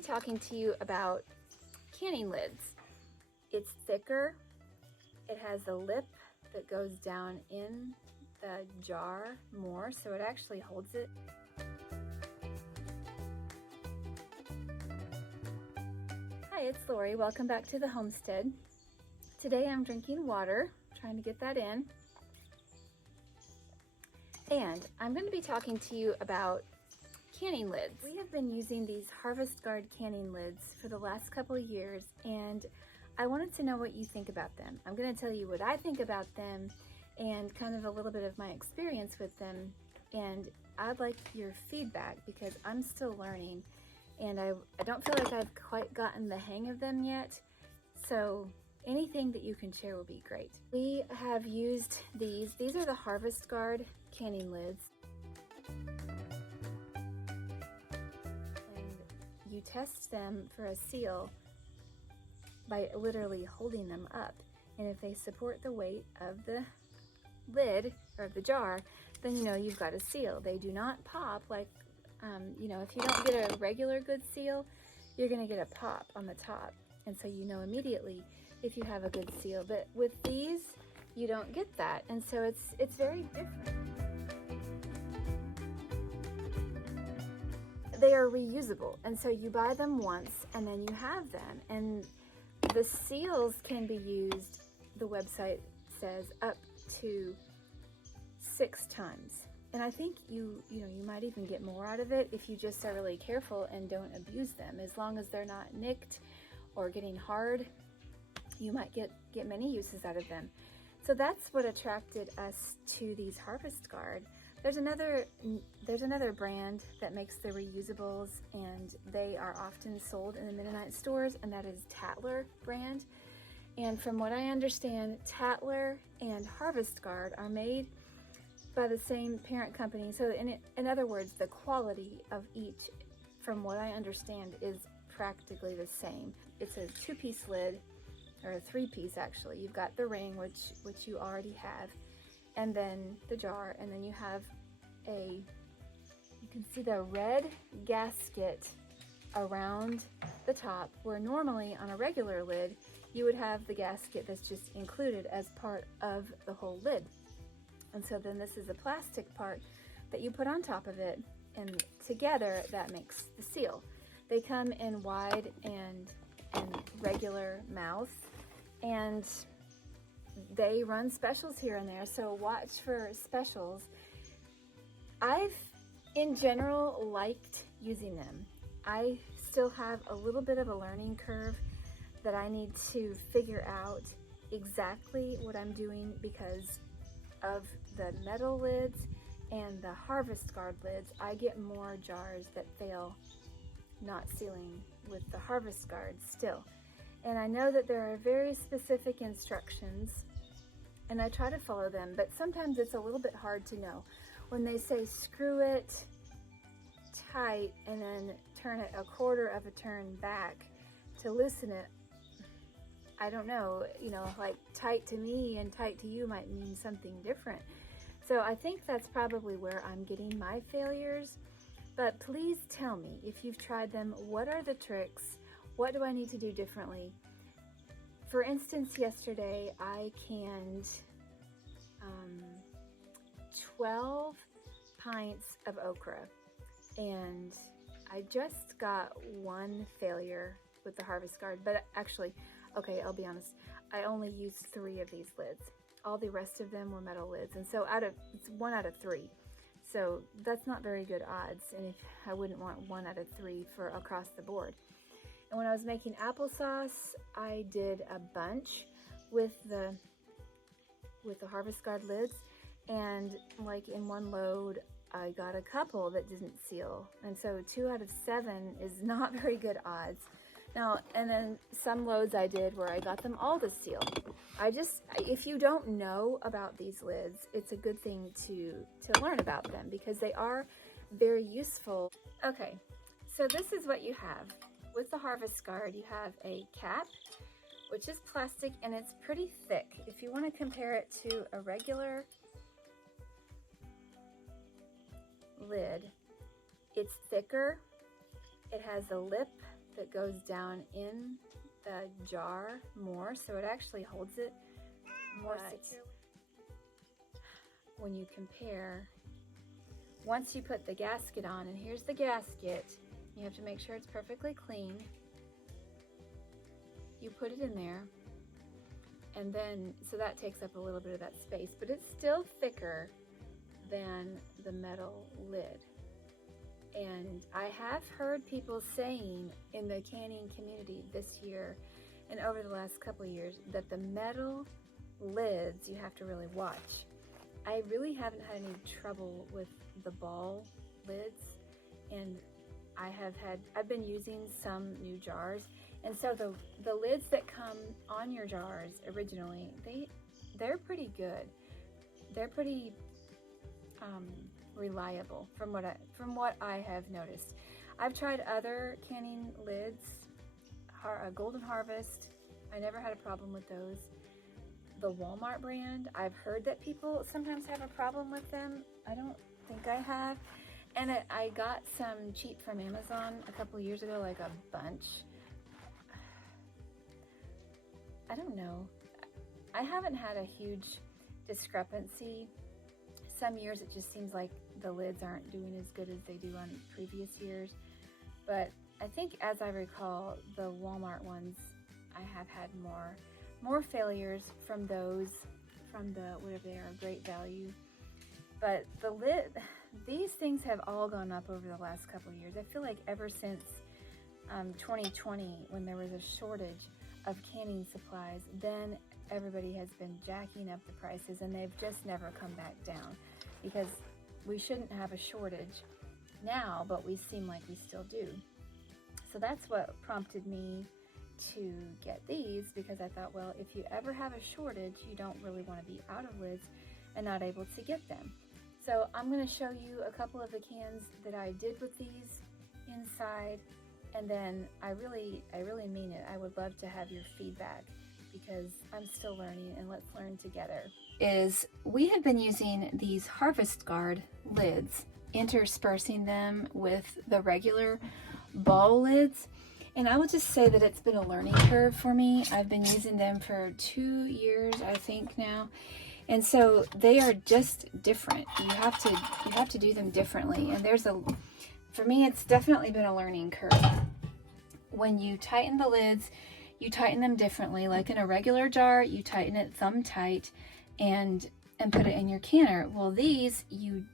be talking to you about canning lids. It's thicker, it has a lip that goes down in the jar more, so it actually holds it. Hi, it's Lori. Welcome back to the Homestead. Today I'm drinking water, trying to get that in. And I'm going to be talking to you about canning lids. We have been using these Harvest Guard canning lids for the last couple of years, and I wanted to know what you think about them. I'm going to tell you what I think about them and kind of a little bit of my experience with them, and I'd like your feedback because I'm still learning and I don't feel like I've quite gotten the hang of them yet, so anything that you can share will be great. We have used these are the Harvest Guard canning lids. You test them for a seal by literally holding them up, and if they support the weight of the lid or the jar, then you know you've got a seal. They do not pop like you know, if you don't get a regular good seal, you're gonna get a pop on the top, and so you know immediately if you have a good seal. But with these, you don't get that, and so it's very different. They are reusable, and so you buy them once and then you have them, and the seals can be used, the website says, up to 6 times. And I think you might even get more out of it if you just are really careful and don't abuse them. As long as they're not nicked or getting hard, you might get many uses out of them. So that's what attracted us to these Harvest Guard. There's another brand that makes the reusables, and they are often sold in the Mennonite stores, and that is Tatler brand. And from what I understand, Tatler and Harvest Guard are made by the same parent company. So in other words, the quality of each, from what I understand, is practically the same. It's a 2-piece lid, or a 3-piece actually. You've got the ring, which you already have, and then the jar, and then you have you can see the red gasket around the top, where normally on a regular lid you would have the gasket that's just included as part of the whole lid. And so then this is a plastic part that you put on top of it, and together that makes the seal. They come in wide and regular mouth, and they run specials here and there, so watch for specials. I've, in general, liked using them. I still have a little bit of a learning curve that I need to figure out exactly what I'm doing because of the metal lids and the Harvest Guard lids. I get more jars that fail not sealing with the Harvest Guard still. And I know that there are very specific instructions, and I try to follow them, but sometimes it's a little bit hard to know. When they say screw it tight and then turn it 1/4 of a turn back to loosen it, I don't know, like tight to me and tight to you might mean something different. So I think that's probably where I'm getting my failures. But please tell me if you've tried them. What are the tricks? What do I need to do differently? For instance, yesterday I canned 12 pints of okra, and I just got one failure with the Harvest Guard. But actually, okay, I'll be honest, I only used 3 of these lids. All the rest of them were metal lids, and so it's 1 out of 3. So that's not very good odds, and I wouldn't want 1 out of 3 for across the board. And when I was making applesauce, I did a bunch with the Harvest Guard lids, and like in one load, I got a couple that didn't seal. And so 2 out of 7 is not very good odds. Now, and then some loads I did where I got them all to seal. If you don't know about these lids, it's a good thing to learn about them because they are very useful. Okay, so this is what you have. With the Harvest Guard, you have a cap, which is plastic, and it's pretty thick. If you want to compare it to a regular lid, it's thicker It has a lip that goes down in the jar more, so it actually holds it more securely. When you compare, once you put the gasket on, and here's the gasket, you have to make sure it's perfectly clean. You put it in there, and then, so that takes up a little bit of that space, but it's still thicker than the metal lid. And I have heard people saying in the canning community this year and over the last couple of years that the metal lids you have to really watch. I really haven't had any trouble with the ball lids, and I've been using some new jars, and so the lids that come on your jars originally, they're pretty good. They're pretty reliable from what I have noticed. I've tried other canning lids, Golden Harvest. I never had a problem with those. The Walmart brand, I've heard that people sometimes have a problem with them. I don't think I have. And I got some cheap from Amazon a couple years ago, like a bunch. I don't know. I haven't had a huge discrepancy. Some years it just seems like the lids aren't doing as good as they do on previous years. But I think, as I recall, the Walmart ones, I have had more failures from those, from the, whatever they are, Great Value. But the lid, these things have all gone up over the last couple of years. I feel like ever since 2020, when there was a shortage of canning supplies, then everybody has been jacking up the prices, and they've just never come back down, because we shouldn't have a shortage now, but we seem like we still do. So that's what prompted me to get these, because I thought, well, if you ever have a shortage, you don't really want to be out of lids and not able to get them. So I'm going to show you a couple of the cans that I did with these inside, and then I really mean it. I would love to have your feedback, because I'm still learning, and let's learn together. We have been using these Harvest Guard lids, interspersing them with the regular ball lids. And I will just say that it's been a learning curve for me. I've been using them for 2 years, I think now. And so they are just different. You have to do them differently. And for me, it's definitely been a learning curve. When you tighten the lids, you tighten them differently. Like in a regular jar, you tighten it thumb tight and put it in your canner. Well, these, you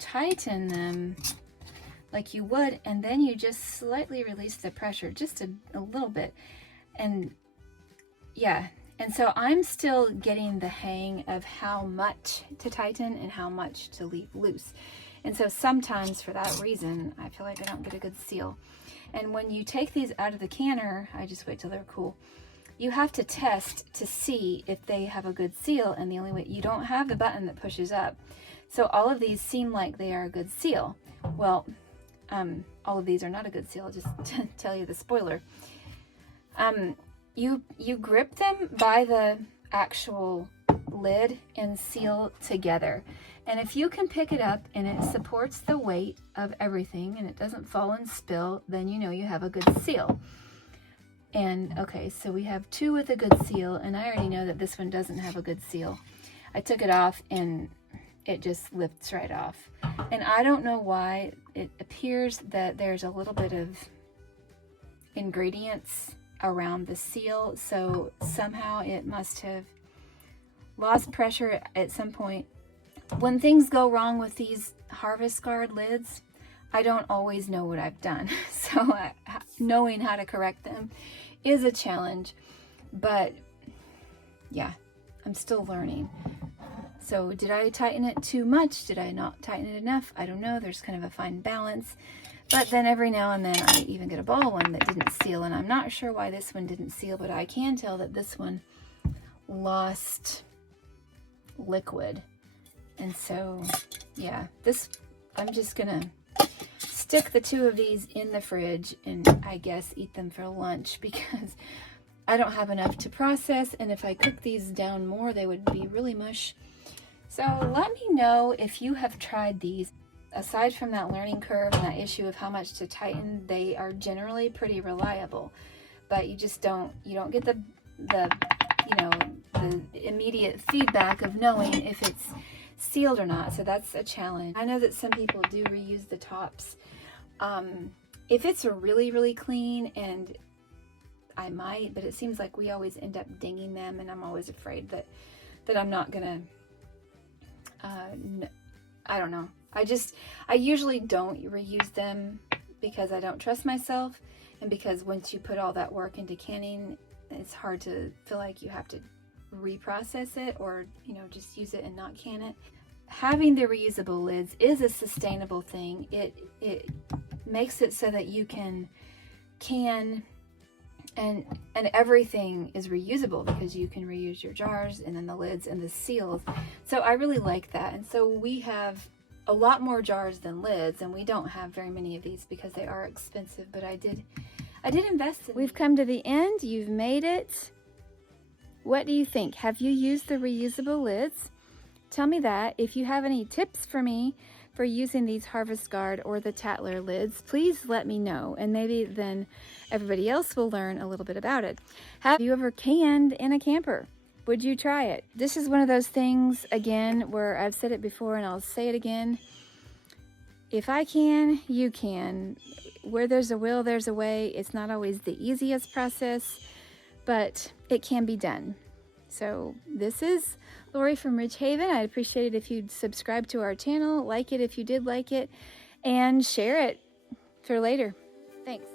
tighten them like you would, and then you just slightly release the pressure, just a little bit. And yeah, and so I'm still getting the hang of how much to tighten and how much to leave loose. And so sometimes, for that reason, I feel like I don't get a good seal. And when you take these out of the canner, I just wait till they're cool, you have to test to see if they have a good seal, and the only way, you don't have the button that pushes up. So all of these seem like they are a good seal. Well, all of these are not a good seal. I'll just tell you the spoiler. You grip them by the actual lid and seal together. And if you can pick it up and it supports the weight of everything and it doesn't fall and spill, then you know you have a good seal. And okay, so we have 2 with a good seal, and I already know that this one doesn't have a good seal. I took it off and it just lifts right off. And I don't know why. It appears that there's a little bit of ingredients around the seal, so somehow it must have lost pressure at some point. When things go wrong with these Harvest Guard lids, I don't always know what I've done. So knowing how to correct them is a challenge, but yeah, I'm still learning. So did I tighten it too much? Did I not tighten it enough? I don't know. There's kind of a fine balance. But then every now and then I even get a ball one that didn't seal, and I'm not sure why this one didn't seal, but I can tell that this one lost liquid. And so, yeah, I'm just gonna stick the 2 of these in the fridge and I guess eat them for lunch, because I don't have enough to process, and if I cook these down more, they would be really mush. So let me know if you have tried these. aside from that learning curve and that issue of how much to tighten, they are generally pretty reliable. But you just don't get the immediate feedback of knowing if it's sealed or not. So that's a challenge. I know that some people do reuse the tops. If it's really clean, and I might, but it seems like we always end up dinging them, and I'm always afraid that I'm not gonna, I don't know. I usually don't reuse them because I don't trust myself, and because once you put all that work into canning, it's hard to feel like you have to reprocess it, or just use it and not can it. Having the reusable lids is a sustainable thing. It makes it so that you can and everything is reusable, because you can reuse your jars and then the lids and the seals. So I really like that. And so we have a lot more jars than lids, and we don't have very many of these because they are expensive, but I did invest in. We've come to the end. You've made it. What do you think? Have you used the reusable lids? Tell me that. If you have any tips for me for using these Harvest Guard or the Tatler lids, please let me know, and maybe then everybody else will learn a little bit about it. Have you ever canned in a camper? Would you try it? This is one of those things, again, where I've said it before and I'll say it again. If I can, you can. Where there's a will, there's a way. It's not always the easiest process, but it can be done. So this is Lori from Ridgehaven. I'd appreciate it if you'd subscribe to our channel, like it if you did like it, and share it for later. Thanks.